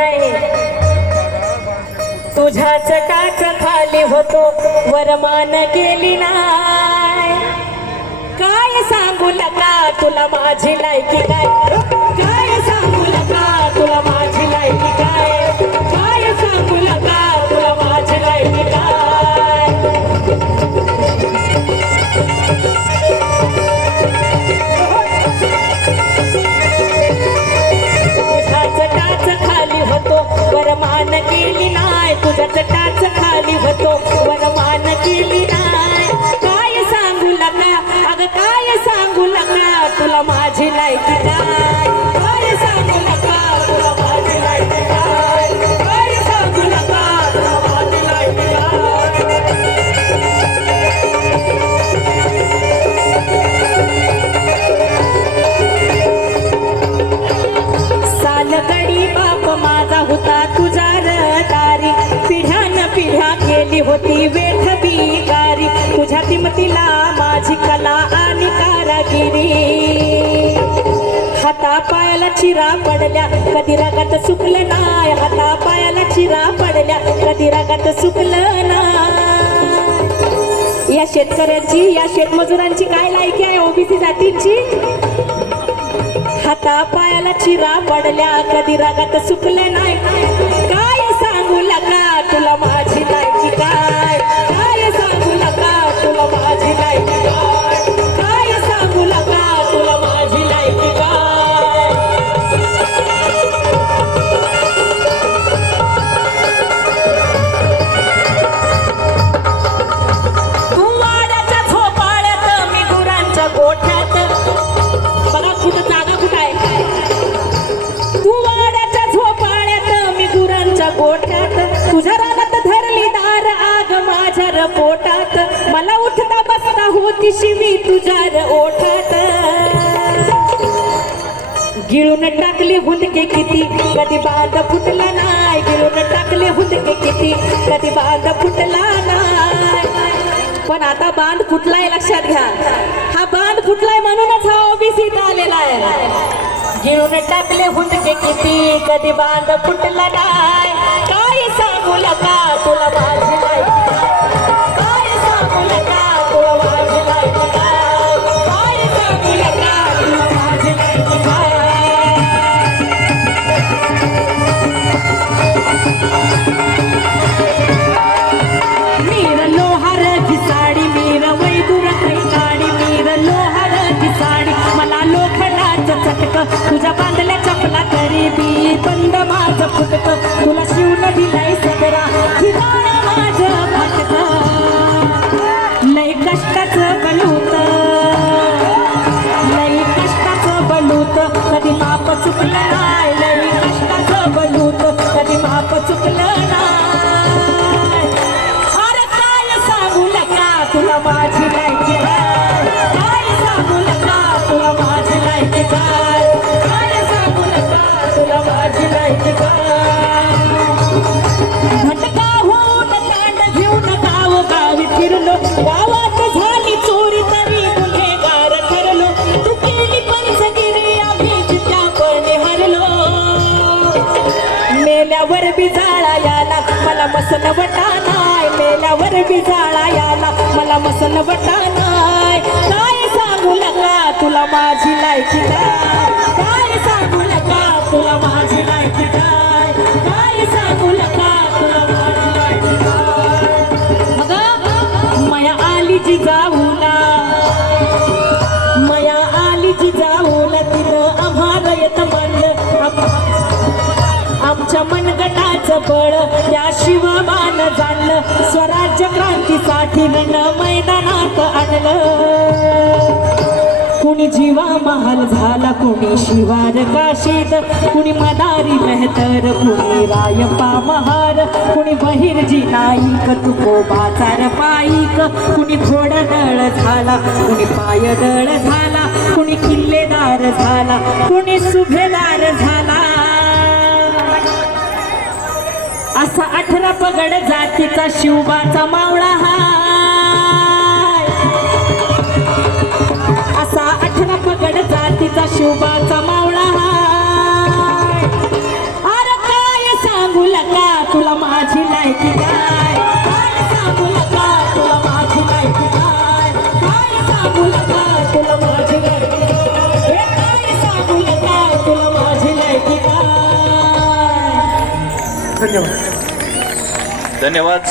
नाही. तुझ्याच काच खाली होतो वरमान केली नाही. काय सांगू लका तुला माझी लायकी काय? काय सांगू लका तुला माझी लायकी काय? काय सांगू लका तुला माझी लायकी काय? अग काय सांगू लका तुला माझी लायकी काय? काय सांगू तुला माझी लायकी काय? काय सांगू तुला माझी लायकी काय? सालकडी बाप माझा होता तुझा दारी पिढ्यान पिढ्या केली होती हाता पायाला चिरा पडल्या. कधी रागात सुकलं नाय हाता पायाला चिरा पडल्या. कधी रागात सुकलं नाय या शेतकऱ्यांची या शेतमजुरांची काय लायकी आहे ओबीसी जातींची? हाता पायाला चिरा पडल्या. कधी रागात सुकले नाही. तुझ्या रानात धरली दार आग माझ्या र पोटात. मला उठता बसता होती शिवी तुझ्या ओठात. गिळून टाकले हुंदके किती? कधी बांध फुटला नाही. गिळून टाकले हुंदके किती? कधी बांध फुटला नाही. पण आता बांध फुटलाय लक्षात घ्या. हा बांध फुटलाय म्हणूनच हा ओबीसीत आलेला आहे. गिळून टाकले हुंदके किती? कधी बांध फुटला नाही. मेल्यावर बी याला मला मसन वटानाय मेल्यावर बी याला मला मसन वटानाय काय सांगू नका तुला माझी लायकी काय सांगू नका तुला माझी लायकी मनगटाचं बळ. त्या शिवबान जाणलं स्वराज्य क्रांतीसाठी रण मैदानात आणलं. कुणी जीवा महाल झाला कुणी शिवार काशीत. कुणी मदारी मेहतर कुणी रायपा महार. कुणी बहिरजी नाईक तुको बाजार पाईक कुणी घोडदळ झाला कुणी पायदळ झाला. कुणी किल्लेदार झाला कुणी सु अठरा पगड जातीचा शिवबाचा मावळा हाय. असा अठरा पगड जातीचा शिवबाचा मावळा धन्यवाद.